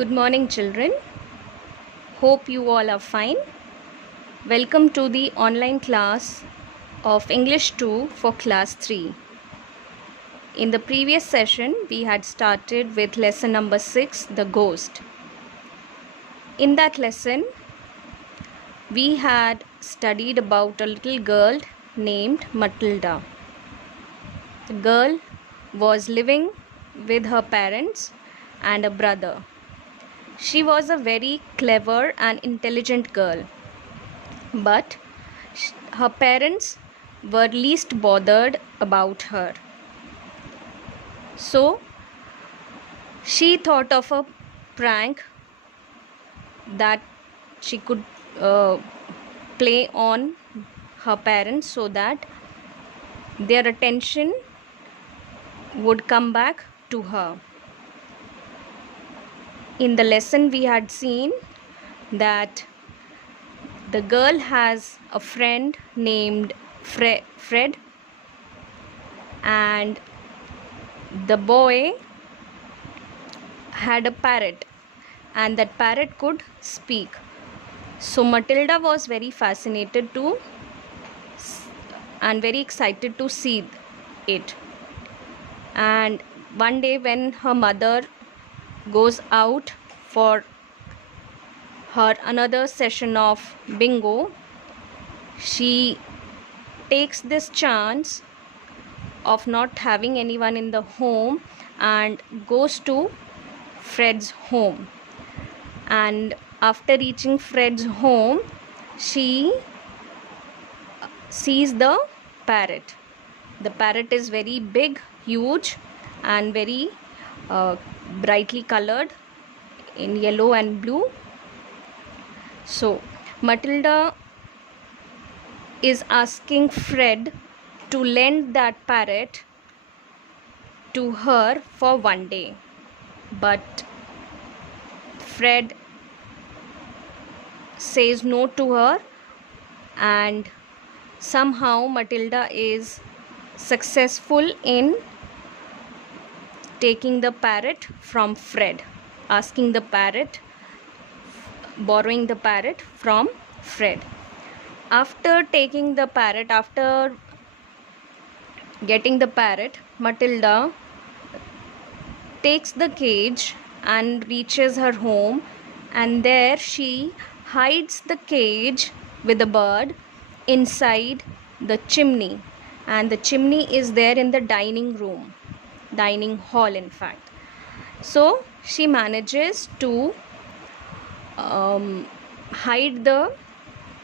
Good morning, children. Hope you all are fine. Welcome to the online class of English 2 for class 3. In the previous session, we had started with lesson number 6, The Ghost. In that lesson, we had studied about a little girl named Matilda. The girl was living with her parents and a brother. She was a very clever and intelligent girl, but her parents were least bothered about her. So she thought of a prank that she could play on her parents so that their attention would come back to her. In the lesson, we had seen that the girl has a friend named Fred, and the boy had a parrot, and that parrot could speak. So Matilda was very fascinated and very excited to see it. And one day when her mother goes out for her another session of bingo, she takes this chance of not having anyone in the home and goes to Fred's home. And after reaching Fred's home, she sees the parrot. The parrot is very big, huge, and very brightly colored in yellow and blue. So Matilda is asking Fred to lend that parrot to her for one day, but Fred says no to her, and somehow Matilda is successful in taking the parrot from Fred, borrowing the parrot from Fred. After getting the parrot, Matilda takes the cage and reaches her home, and there she hides the cage with the bird inside the chimney, and the chimney is there in the dining hall in fact. So she manages to hide the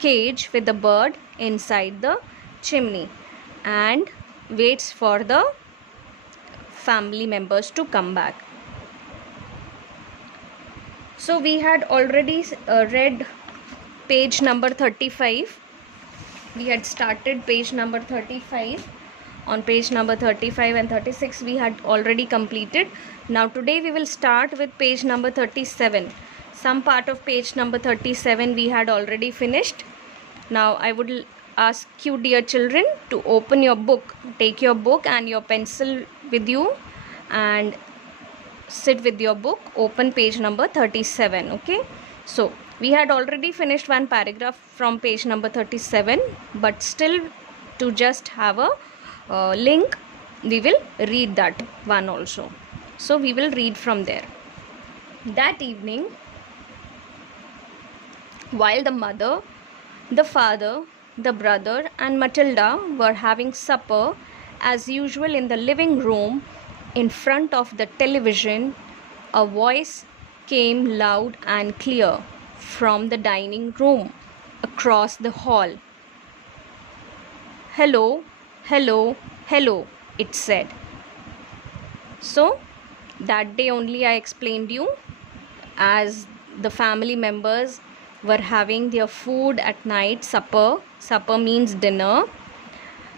cage with the bird inside the chimney and waits for the family members to come back. So we had already read page number 35. We had started page number 35. On page number 35 and 36 we had already completed. Now today we will start with page number 37. Some part of page number 37 we had already finished. Now I would ask you, dear children, to open your book. Take your book and your pencil with you and sit with your book. Open page number 37. Okay, so we had already finished one paragraph from page number 37, but still to just have a link, we will read that one also. So we will read from there. That evening, while the mother, the father, the brother and Matilda were having supper as usual in the living room in front of the television, a voice came loud and clear from the dining room across the hall. "Hello, hello, hello," it said. So that day only I explained you, as the family members were having their food at night, supper means dinner.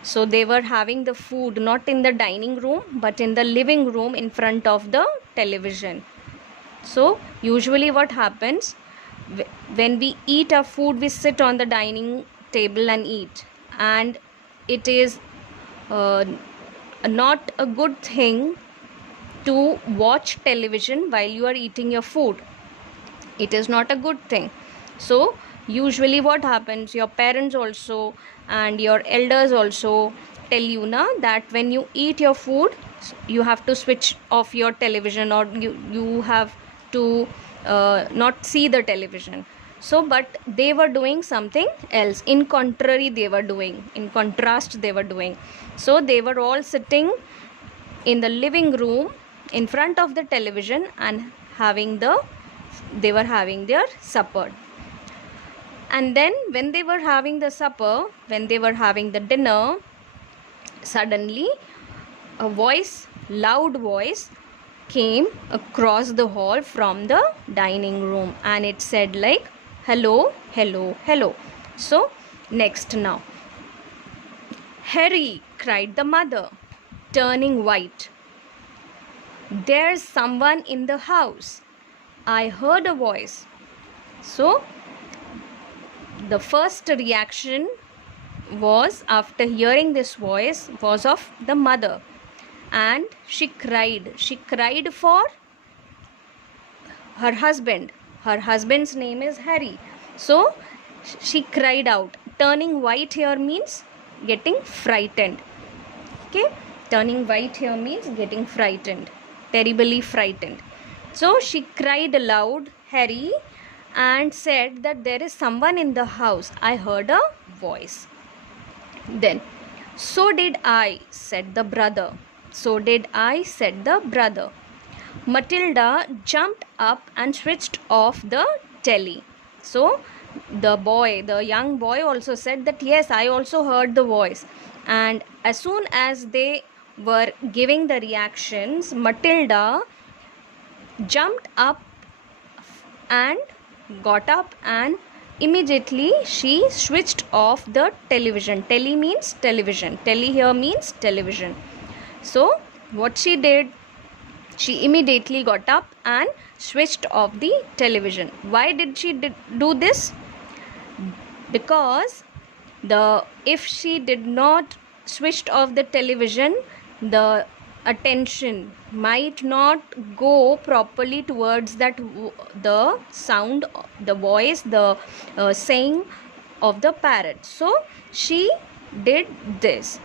So they were having the food not in the dining room but in the living room in front of the television. So usually what happens, when we eat our food, we sit on the dining table and eat, and it is not a good thing to watch television while you are eating your food. It is not a good thing. So usually what happens, your parents also and your elders also tell you na that when you eat your food, you have to switch off your television, or you have to not see the television. So but they were doing something else, in contrary they were doing, in contrast they were doing. So they were all sitting in the living room in front of the television and they were having their supper. And then when they were having the supper, when they were having the dinner, suddenly a voice, loud voice, came across the hall from the dining room, and it said like, hello, hello, hello. So next now, Harry, cried the mother, turning white. There's someone in the house. I heard a voice. So the first reaction was, after hearing this voice, was of the mother, and she cried for her husband. Her husband's name is Harry. So she cried out. Turning white here means getting frightened. Okay, turning white here means getting frightened, terribly frightened. So she cried aloud, Harry, and said that there is someone in the house. I heard a voice. Then, so did I, said the brother. So did I, said the brother. Matilda jumped up and switched off the telly. So the young boy also said that yes, I also heard the voice. And as soon as they were giving the reactions, Matilda jumped up and got up, and immediately she switched off the television. Telly means television. Telly here means television. So what she did, she immediately got up and switched off the television. Why did she do this? Because if she did not switched off the television, the attention might not go properly towards the sound, the voice, the saying of the parrot. So she did this.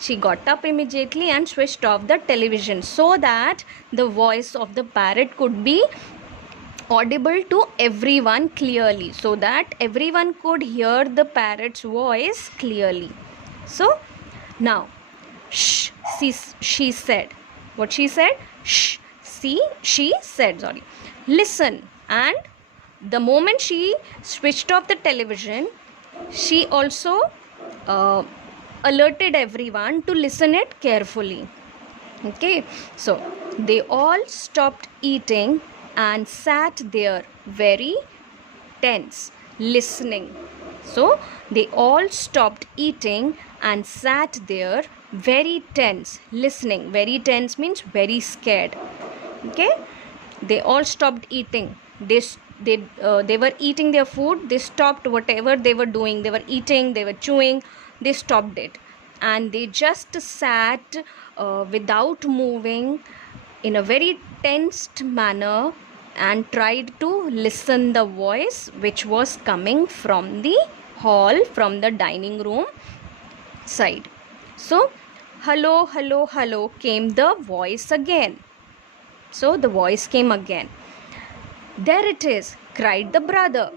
She got up immediately and switched off the television so that the voice of the parrot could be audible to everyone clearly, so that everyone could hear the parrot's voice clearly. So now, shh, she said. What she said? Shh, she said, sorry. Listen. And the moment she switched off the television, she also alerted everyone to listen it carefully. Okay, so they all stopped eating and sat there very tense, listening. So they all stopped eating and sat there very tense, listening. Very tense means very scared. Okay, they all stopped eating. They were eating their food. They stopped whatever they were doing. They were eating, they were chewing, they stopped it, and they just sat without moving in a very tensed manner and tried to listen the voice which was coming from the hall, from the dining room side. So hello, hello, hello came the voice again. So the voice came again. There it is, cried the brother.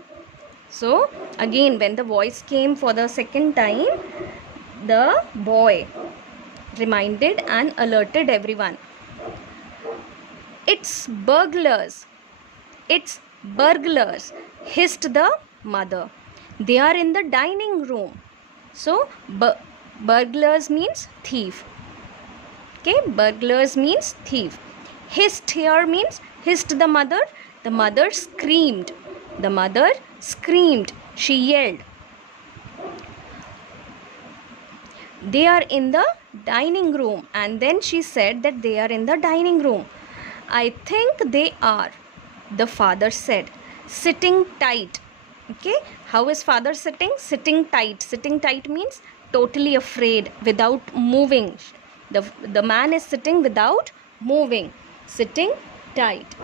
So again, when the voice came for the second time, the boy reminded and alerted everyone. It's burglars. It's burglars, hissed the mother. They are in the dining room. So burglars means thief. Okay, burglars means thief. Hissed here means hissed the mother. The mother screamed. The mother screamed. She yelled. They are in the dining room. And then she said that they are in the dining room. I think they are, the father said, sitting tight. Okay, how is father sitting? Sitting tight. Sitting tight means totally afraid, without moving. The man is sitting without moving, sitting tight.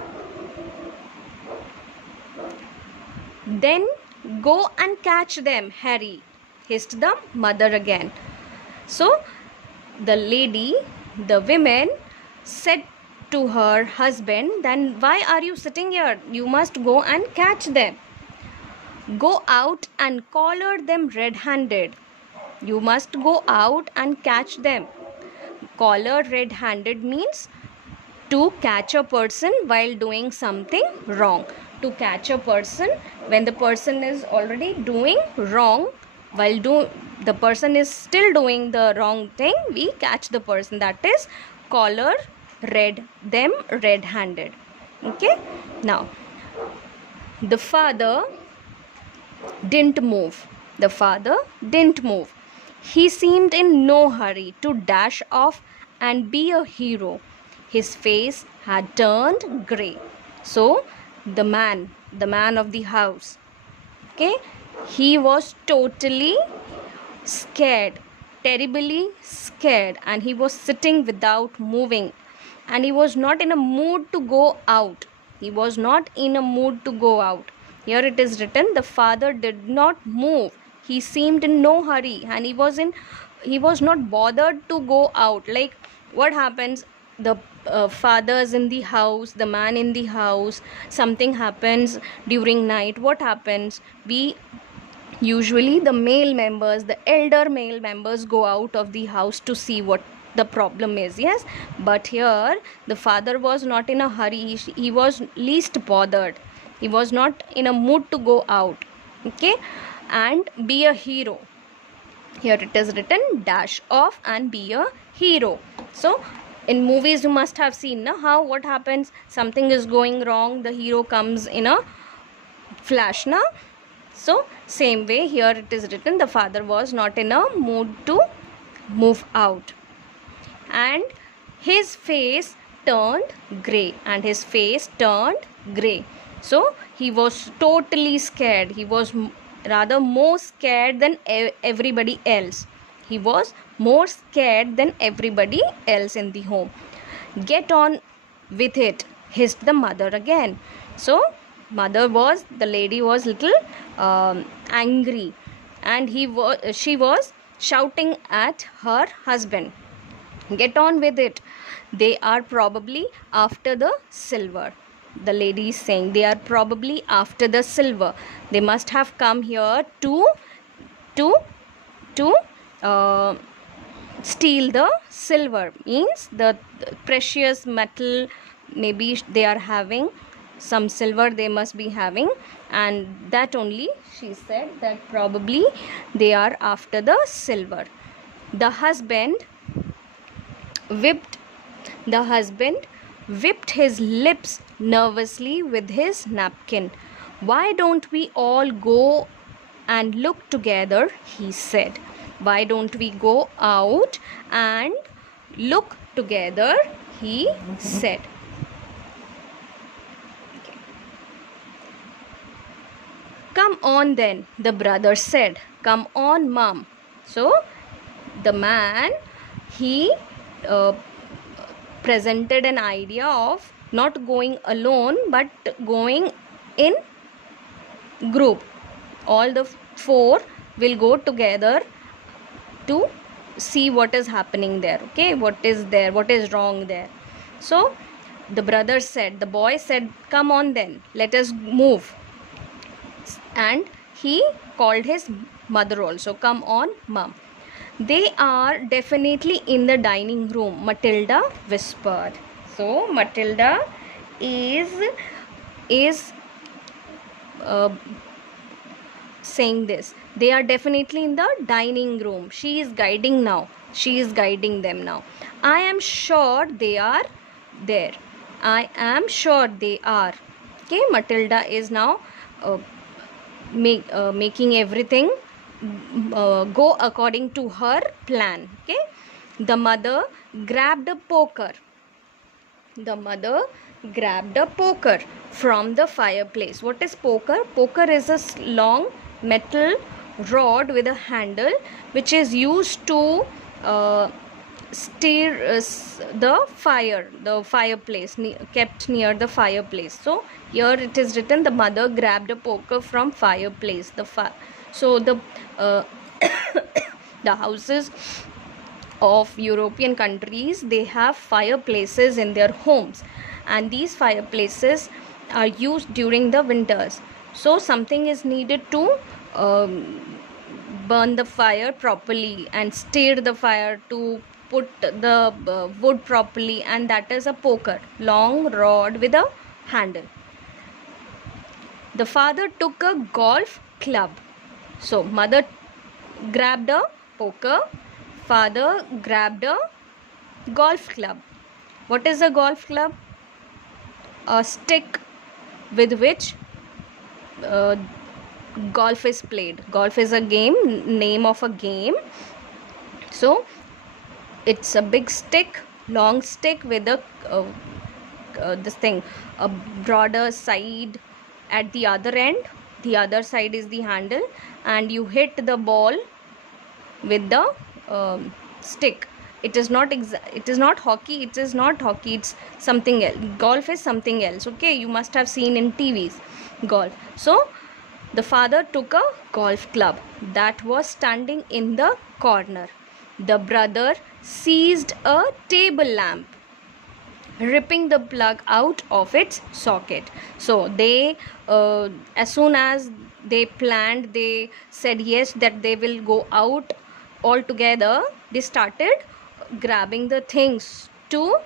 Then go and catch them, Harry, hissed the mother again. So the lady, the women said to her husband, then why are you sitting here? You must go and catch them. Go out and collar them red-handed. You must go out and catch them. Collar red-handed means to catch a person while doing something wrong. To catch a person when the person is already doing wrong, while the person is still doing the wrong thing, we catch the person. That is collar them red-handed. Okay, now the father didn't move. The father didn't move. He seemed in no hurry to dash off and be a hero. His face had turned grey. So the man of the house, okay, he was totally scared, terribly scared, and he was sitting without moving, and he was not in a mood to go out. He was not in a mood to go out. Here it is written, the father did not move. He seemed in no hurry, and he was not bothered to go out. Like, what happens? The father's in the house, the man in the house, something happens during night. What happens? We usually, the male members, the elder male members, go out of the house to see what the problem is. Yes, but here the father was not in a hurry. He was least bothered. He was not in a mood to go out, okay, and be a hero. Here it is written, dash off and be a hero. So in movies you must have seen how what happens, something is going wrong, the hero comes in a flash now. So same way here it is written, the father was not in a mood to move out, and his face turned grey, and his face turned grey. So he was totally scared. He was rather more scared than everybody else. He was more scared than everybody else in the home. Get on with it, hissed the mother again. So the lady was little angry, and she was shouting at her husband. Get on with it. They are probably after the silver. The lady is saying they are probably after the silver. They must have come here to steal the silver. Means the precious metal. Maybe they are having some silver. They must be having, and that only she said that probably they are after the silver. The husband whipped his lips nervously with his napkin. Why don't we all go and look together, he said. Why don't we go out and look together, he said. Okay. Come on then, the brother said. Come on, mom. So the man, he presented an idea of not going alone but going in group. All the four will go together to see what is happening there. Okay, what is there, what is wrong there. So the boy said, come on then, let us move. And he called his mother also. Come on, mom. They are definitely in the dining room, Matilda whispered. So Matilda is saying this. They are definitely in the dining room. She is guiding them now. I am sure they are there. I am sure they are. Okay, Matilda is now making everything go according to her plan. Okay, the mother grabbed a poker. From the fireplace. What is poker? Poker is a long metal rod with a handle which is used to stir the fireplace, kept near the fireplace. So here it is written, the mother grabbed a poker from fireplace. So the the houses of European countries, they have fireplaces in their homes, and these fireplaces are used during the winters. So something is needed to burn the fire properly and stir the fire to put the wood properly, and that is a poker, long rod with a handle. The father took a golf club. So mother grabbed a poker, father grabbed a golf club. What is a golf club? A stick with which golf is played. Golf is a game, name of a game. So it's a big stick, long stick with a a broader side at the other end. The other side is the handle, and you hit the ball with the stick. It is not hockey. It is not hockey. It's something else. Golf is something else. Okay, you must have seen in TVs golf. So the father took a golf club that was standing in the corner. The brother seized a table lamp, ripping the plug out of its socket. So they as soon as they planned, they said yes that they will go out all together, they started grabbing the things to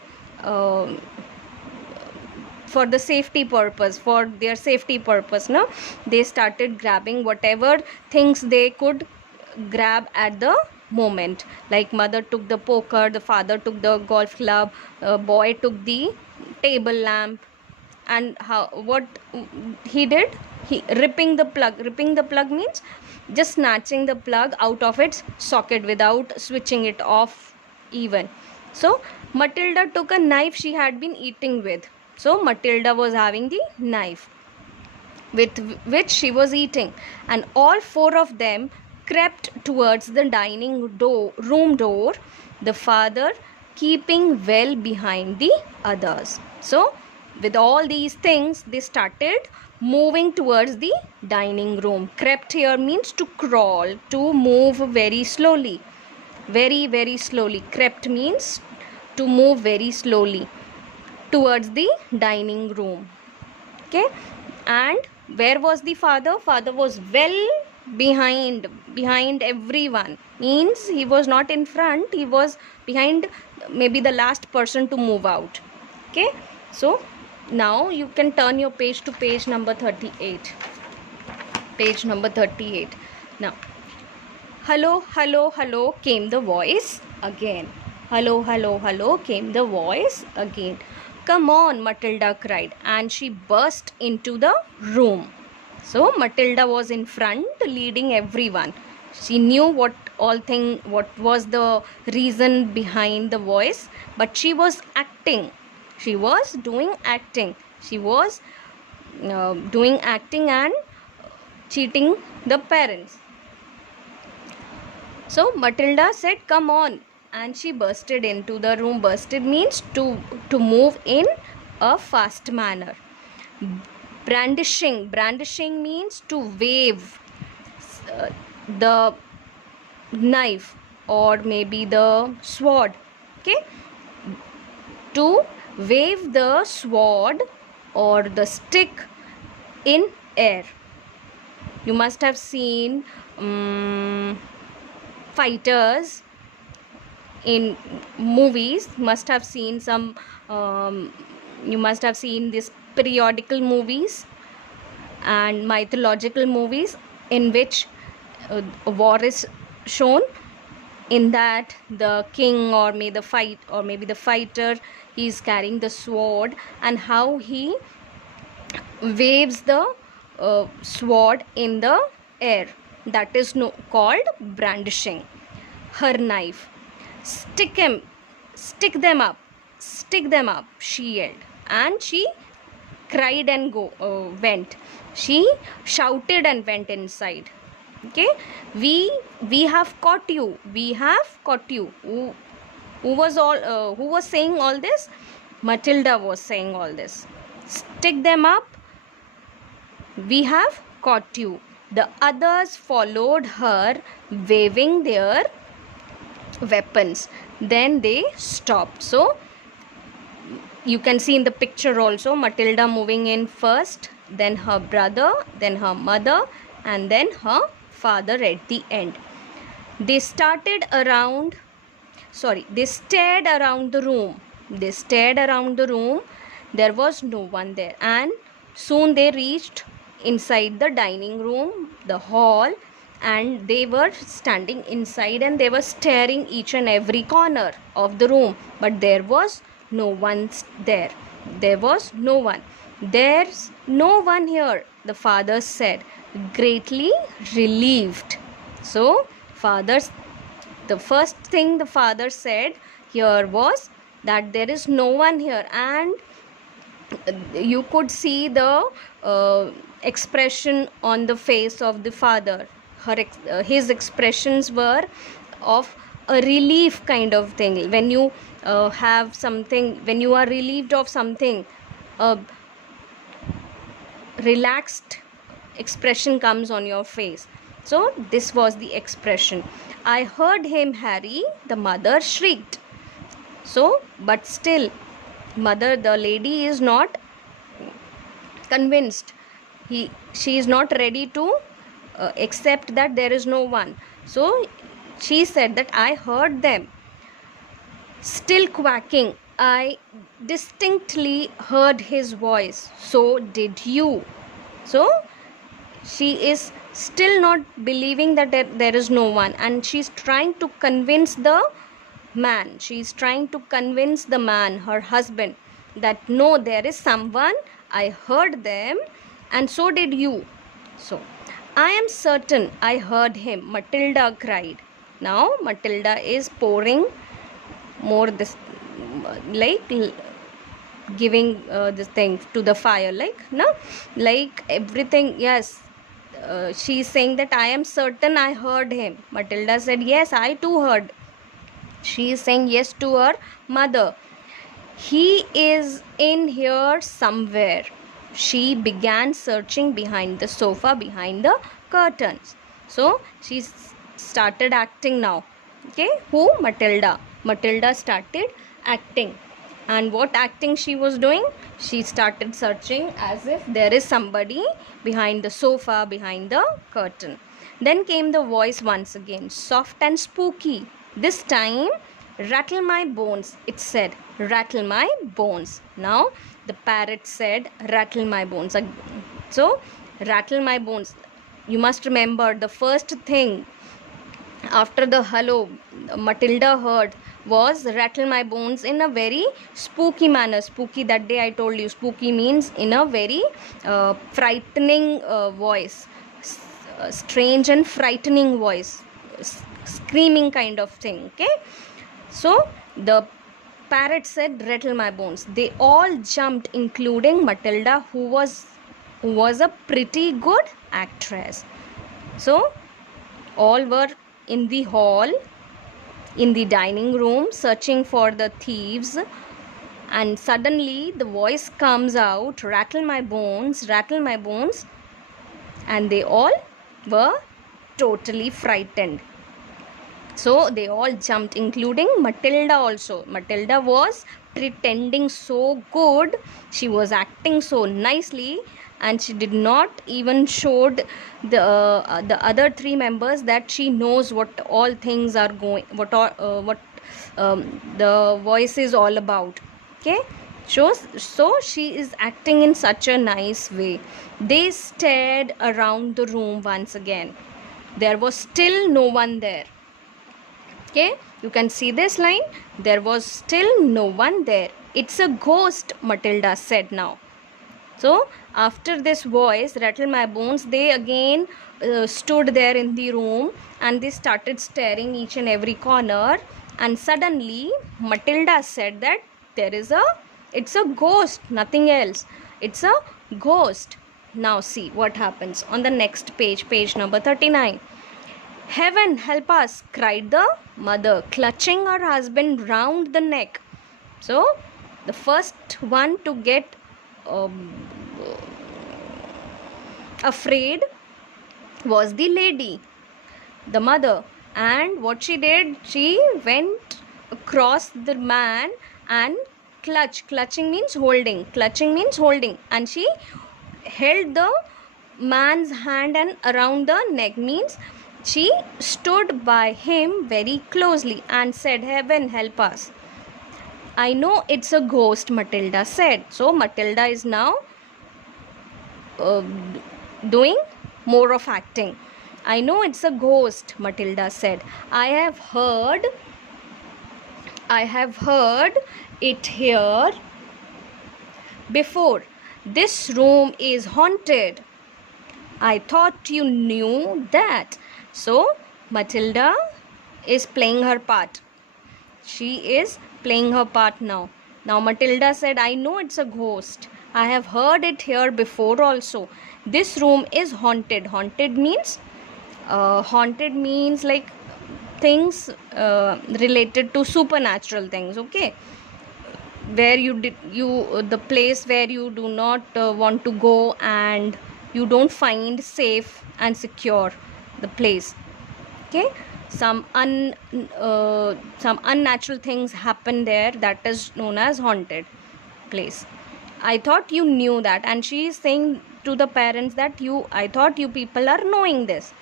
for the safety purpose, for their safety purpose. No, they started grabbing whatever things they could grab at the moment. Like mother took the poker, the father took the golf club, boy took the table lamp. And what he did, he ripping the plug means just snatching the plug out of its socket without switching it off even. So Matilda took a knife she had been eating with. So Matilda was having the knife with which she was eating, and all four of them crept towards the dining room door, the father keeping well behind the others. So with all these things, they started moving towards the dining room. Crept here means to crawl, to move very slowly, very, very slowly. Crept means to move very slowly towards the dining room. Okay, and where was the father? Father was well behind everyone, means he was not in front, he was behind, maybe the last person to move out. Okay, so now you can turn your page to page number 38. Page number 38. Now, hello, hello, hello came the voice again. Hello, hello, hello came the voice again. Come on, Matilda cried, and she burst into the room. So Matilda was in front, leading everyone. She knew what was the reason behind the voice, but she was acting. She was doing acting. She was doing acting and cheating the parents. So Matilda said, "Come on," and she bursted into the room. Bursted means to move in a fast manner. Brandishing means to wave the knife or maybe the sword. Okay, to wave the sword or the stick in air. You must have seen fighters in movies. Must have seen some you must have seen this periodical movies and mythological movies in which a war is shown. In that, the king or maybe the fighter, he is carrying the sword, and how he waves the sword in the air, that is called brandishing. Her knife. Stick them up, she yelled, and she cried and went. She shouted and went inside. Okay, we have caught you. Who was saying all this? Matilda was saying all this. Stick them up. We have caught you. The others followed her, waving their weapons. Then they stopped. So you can see in the picture also Matilda moving in first, then her brother, then her mother, and then her father at the end. They stared around the room. There was no one there, and soon they reached inside the dining room, the hall, and they were standing inside and they were staring each and every corner of the room, but there was no one there. There was no one. There's no one here, the father said, greatly relieved. So the first thing the father said here was that there is no one here, and you could see the expression on the face of the father. His expressions were of a relief kind of thing. When you have something, when you are relieved of something, a relaxed expression comes on your face. So this was the expression. I heard him, Harry, the mother shrieked. So, but still, the lady is not convinced. She is not ready to accept that there is no one. So she said that I heard them still quacking. I distinctly heard his voice. So did you. So she is still not believing that there is no one, and she's trying to convince the man. She's trying to convince the man, her husband, that no, there is someone. I heard them, and so did you. So I am certain I heard him, Matilda cried. Now Matilda is pouring more this, like giving this thing to the fire, like everything. Yes, she's saying that I am certain I heard him. Matilda said, yes, I too heard. She is saying yes to her mother. He is in here somewhere. She began searching behind the sofa, behind the curtains. So she started acting now. Okay, who? Matilda. Matilda started acting. And what acting she was doing? She started searching as if there is somebody behind the sofa, behind the curtain. Then came the voice once again, soft and spooky. This time, rattle my bones, it said. Rattle my bones. Now, the parrot said, rattle my bones. So, rattle my bones. You must remember, the first thing after the hello Matilda heard was rattle my bones in a very spooky manner. Spooky, that day I told you, spooky means in a very frightening voice, strange and frightening voice, screaming kind of thing. Okay, so the parrot said rattle my bones. They all jumped, including Matilda, who was a pretty good actress. So all were in the hall, in the dining room, searching for the thieves, and suddenly the voice comes out, rattle my bones, and they all were totally frightened. So they all jumped, including Matilda also. Matilda was pretending so good, she was acting so nicely, and she did not even showed the other three members that she knows what all things are going, what the voice is all about. Okay, so she is acting in such a nice way. They stared around the room once again. There was still no one there. Okay, you can see this line. There was still no one there. It's a ghost, Matilda said now. So after this voice, rattle my bones, they again stood there in the room and they started staring each and every corner. And suddenly Matilda said that it's a ghost, nothing else. It's a ghost. Now see what happens on the next page, page number 39. Heaven help us, cried the mother, clutching her husband round the neck. So, the first one to get afraid was the lady, the mother. And what she did, she went across the man and clutching means holding, and she held the man's hand and around the neck, means she stood by him very closely and said, heaven help us. I know it's a ghost, Matilda said. So Matilda is now doing more of acting. I know it's a ghost, Matilda said. I have heard it here before. This room is haunted. I thought you knew that. So Matilda is playing her part. She is playing her part now. Now Matilda said, I know it's a ghost. I have heard it here before also. This room is haunted. Haunted means like things related to supernatural things, okay? Where the place where you do not want to go and you don't find safe and secure the place, okay? Some unnatural things happen there, that is known as haunted place. I thought you knew that. And she is saying to the parents that I thought you people are knowing this.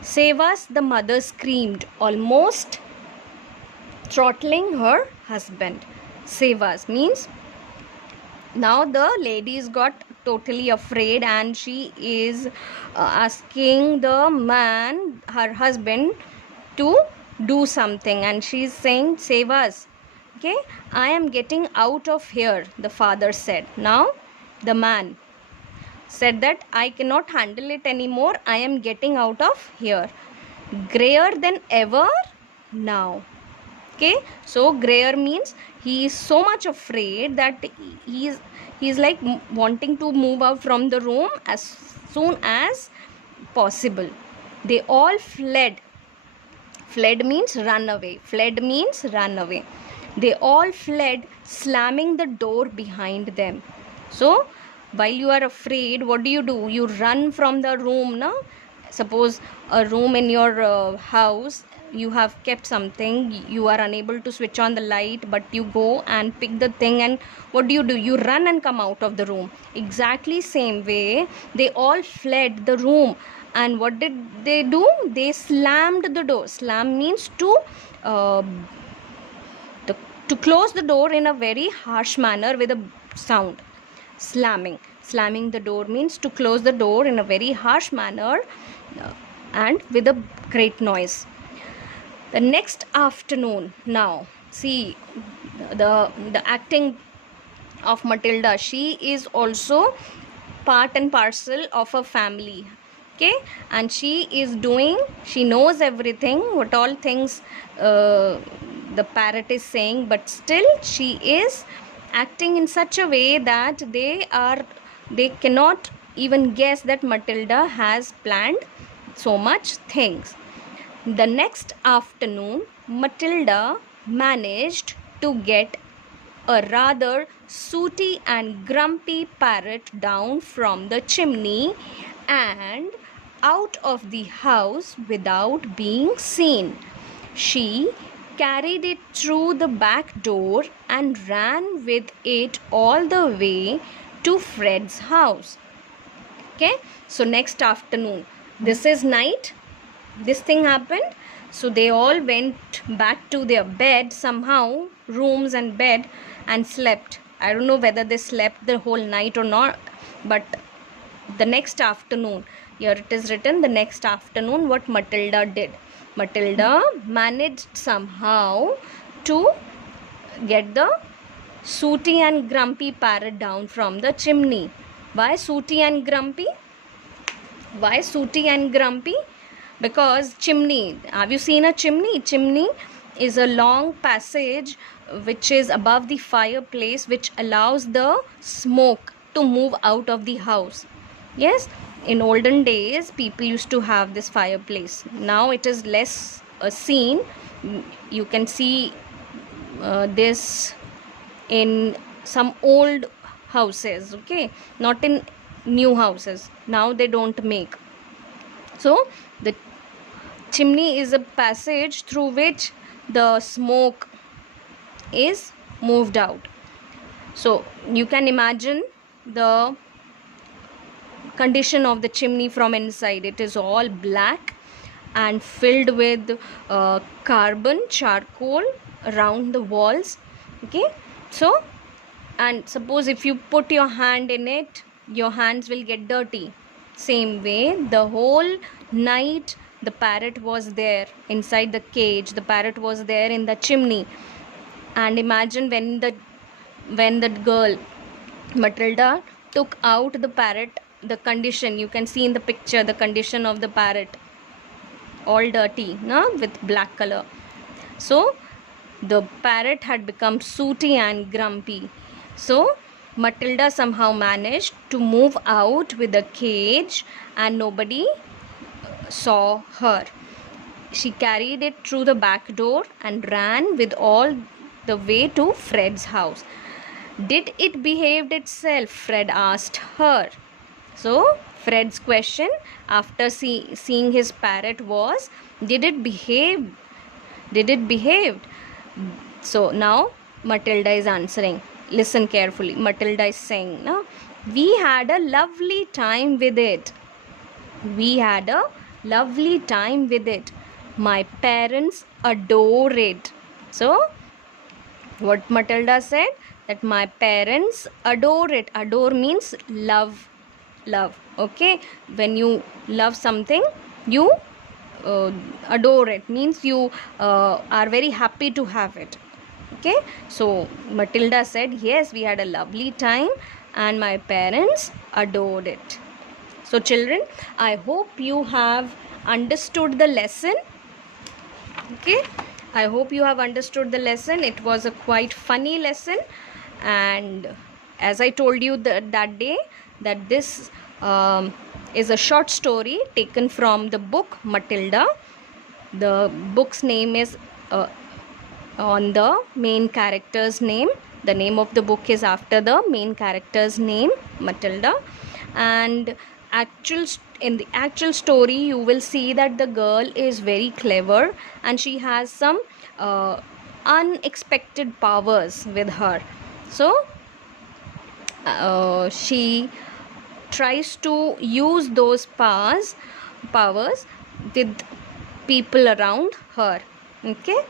Save us, the mother screamed, almost throttling her husband. Save us means now the ladies got totally afraid, and she is asking the man, her husband, to do something, and she is saying, save us. Okay, I am getting out of here, the father said. Now the man said that I cannot handle it anymore. I am getting out of here. Grayer than ever now. Okay, so grayer means he is so much afraid that he is like wanting to move out from the room as soon as possible. They all fled. Fled means run away. Fled means run away. They all fled, slamming the door behind them. So while you are afraid, what do? You run from the room, no? Suppose a room in your house, you have kept something, you are unable to switch on the light, but you go and pick the thing, and what do? You run and come out of the room. Exactly same way, they all fled the room. And what did they do? They slammed the door. Slam means to close the door in a very harsh manner with a sound. Slamming the door means to close the door in a very harsh manner and with a great noise. The next afternoon, now see the acting of Matilda. She is also part and parcel of a family, okay? And she knows everything, what all things the parrot is saying, but still she is acting in such a way that they cannot even guess that Matilda has planned so much things. The next afternoon, Matilda managed to get a rather sooty and grumpy parrot down from the chimney and out of the house without being seen. She carried it through the back door and ran with it all the way to Fred's house. Okay, so next afternoon, this is night, this thing happened. So they all went back to their bed, somehow rooms and bed, and slept. I don't know whether they slept the whole night or not, but the next afternoon, here it is written, the next afternoon, what Matilda did. Matilda managed somehow to get the sooty and grumpy parrot down from the chimney. Why sooty and grumpy? Why sooty and grumpy? Because chimney, have you seen a chimney? Chimney is a long passage which is above the fireplace, which allows the smoke to move out of the house. Yes, in olden days people used to have this fireplace. Now it is less seen. You can see this in some old houses, okay, not in new houses. Now they don't make. So the chimney is a passage through which the smoke is moved out. So you can imagine the condition of the chimney from inside. It is all black and filled with carbon, charcoal around the walls, okay. So, and suppose if you put your hand in it, your hands will get dirty. Same way, the whole night the parrot was there inside the cage. The parrot was there in the chimney. And imagine when the girl Matilda took out the parrot, the condition you can see in the picture, the condition of the parrot, all dirty, no, with black color. So the parrot had become sooty and grumpy. So Matilda somehow managed to move out with the cage and nobody saw her. She carried it through the back door and ran with all the way to Fred's house. Did it behave itself? Fred asked her. So Fred's question after seeing his parrot was, did it behave? Did it behave? So now Matilda is answering. Listen carefully. Matilda is saying, no, we had a lovely time with it. We had a lovely time with it. My parents adore it. So what Matilda said, that my parents adore it. Adore means love. Okay, when you love something, you adore it, means you are very happy to have it, okay. So Matilda said, yes, we had a lovely time and my parents adored it. So children, I hope you have understood the lesson, okay. I hope you have understood the lesson. It was a quite funny lesson, and as I told you that day, that this is a short story taken from the book Matilda. The book's name is on the main character's name. The name of the book is after the main character's name, Matilda. And in the actual story, you will see that the girl is very clever and she has some unexpected powers with her. So she tries to use those powers with people around her, okay.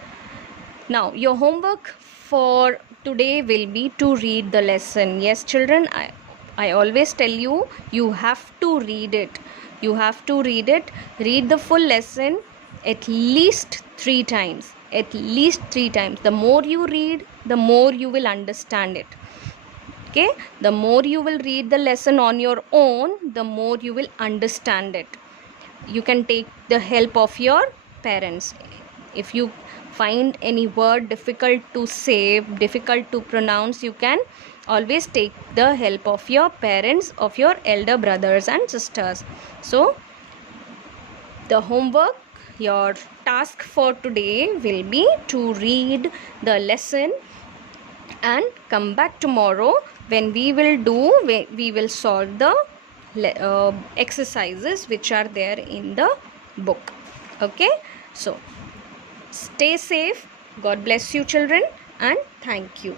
Now your homework for today will be to read the lesson. Yes children, I always tell you, you have to read it. You have to read it. Read the full lesson at least 3 times. At least 3 times. The more you read, the more you will understand it. Okay, the more you will read the lesson on your own, the more you will understand it. You can take the help of your parents. If you find any word difficult to say, difficult to pronounce, you can always take the help of your parents, of your elder brothers and sisters. So the homework, your task for today will be to read the lesson and come back tomorrow when we will solve the exercises which are there in the book, okay. So stay safe. God bless you children, and thank you.